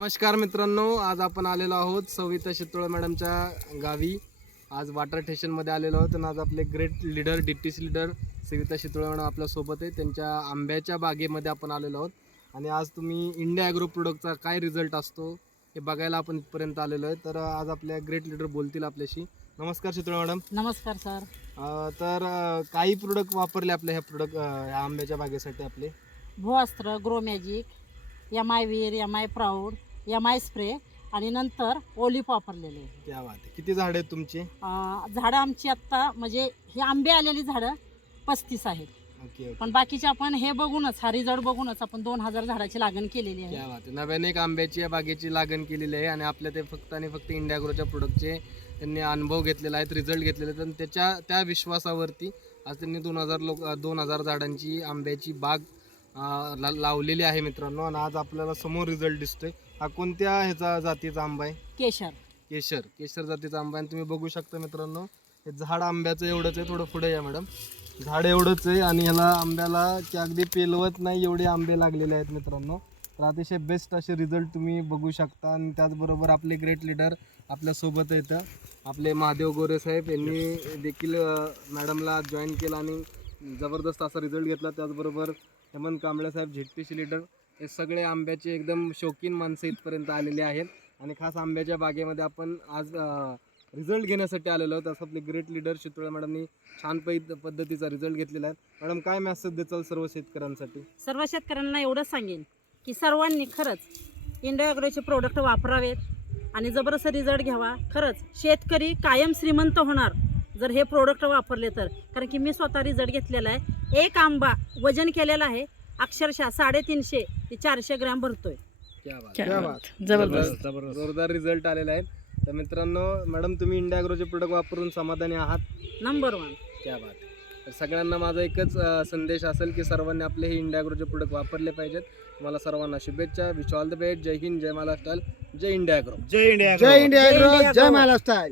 नमस्कार मित्रांनो, आज आपण आलेलो आहोत सविता शितोळे मॅडमच्या गावी. आज वाटर स्टेशनमध्ये आलेलो आहोत आणि आज आपले great leader DTC leader Savita Shitole madam आपल्यासोबत आहे. त्यांच्या आंब्याच्या बागेमध्ये आपण आलेलो आहोत आणि आज तुम्ही इंडिया ॲग्रो प्रोडक्टचा काय रिझल्ट असतो हे बघायला आपण इथपर्यंत आलेलो आहे. तर आज आपल्या ग्रेट लीडर बोलतील आपल्याशी. नमस्कार शितोळे मॅडम. नमस्कार सर. तर काही प्रोडक्ट वापरले आपल्या ह्या आंब्याच्या बागेसाठी आपले? भूअस्त्र, ग्रो मॅजिक, MI वीर, MI प्राऊड, MI स्प्रे आणि नंतर ओलिप वापरलेले. क्या बात आहे. किती झाड आहेत तुमची? झाडं आमची आत्ता म्हणजे हे आंबे आलेली झाडं 35 आहेत. ओके. पण बाकीचे आपण हे बघूनच हा रिझल्ट बघूनच आपण 2000 झाडाची लागण केलेली आहे. क्या बात आहे. नव्याने एक आंब्याची या बागेची लागण केलेली आहे आणि आपल्या ते फक्त आणि फक्त इंडिया ॲग्रोच्या प्रोडक्टचे त्यांनी अनुभव घेतलेला आहेत, रिझल्ट घेतलेले आहेत आणि त्या विश्वासावरती आज त्यांनी 2000 झाडांची आंब्याची बाग लावलेली आहे मित्रांनो. आणि आज आपल्याला समोर रिझल्ट दिसतोय. हा कोणत्या ह्याचा जातीचा आंबा आहे? केशर जातीचा आंबा आहे. तुम्ही बघू शकता मित्रांनो, हे झाड आंब्याचं एवढंच आहे. थोडं पुढे या मॅडम. झाड एवढंच आहे आणि ह्याला आंब्याला की अगदी पेलवत नाही एवढे आंबे लागलेले आहेत मित्रांनो. तर अतिशय बेस्ट असे रिझल्ट तुम्ही बघू शकता. आणि त्याचबरोबर आपले ग्रेट लीडर आपल्यासोबत येतं, आपले महादेव गोरे साहेब यांनी देखील मॅडमला जॉईन केलं आणि जबरदस्त असा रिझल्ट घेतला. त्याचबरोबर हेमंत कांबळे साहेब ZTC लीडर, हे सगळे आंब्याचे एकदम शौकीन माणसं इथपर्यंत आलेले आहेत आणि खास आंब्याच्या बागेमध्ये आपण आज रिझल्ट घेण्यासाठी आलेलो आहोत. असं आपले ग्रेट लीडर शितोळे मॅडमनी छान पद्धतीचा रिझल्ट घेतलेला आहे. मॅडम, काय मेसेज द्याल सर्व शेतकऱ्यांसाठी? सर्व शेतकऱ्यांना एवढंच सांगेन की सर्वांनी खरंच इंडिया ॲग्रोचे प्रोडक्ट वापरावेत आणि जबरदस्त रिझल्ट घ्यावा. खरंच शेतकरी कायम श्रीमंत होणार जर हे प्रोडक्ट वापरले तर. कारण की मी स्वतः रिझल्ट घेतलेला आहे. एक आंबा वजन केलेला आहे अक्षरशः 350 ते 400 ग्रॅम भरतोय. जबरदस्त जोरदार रिझल्ट आलेला आहे. तर मित्रांनो, मॅडम तुम्ही इंडिया ॲग्रोचे प्रोडक्ट वापरून समाधानी आहात? नंबर 1. क्या बात आहे. तर सगळ्यांना माझा एकच संदेश असेल की सर्वांनी आपले हे इंडिया ॲग्रोचे प्रोडक्ट वापरले पाहिजेत. तुम्हाला सर्वांना शुभेच्छा. Wish all the best. जय हिंद, जय महाराष्ट्र, जय इंडिया ॲग्रो. जय इंडिया ॲग्रो, जय महाराष्ट्र.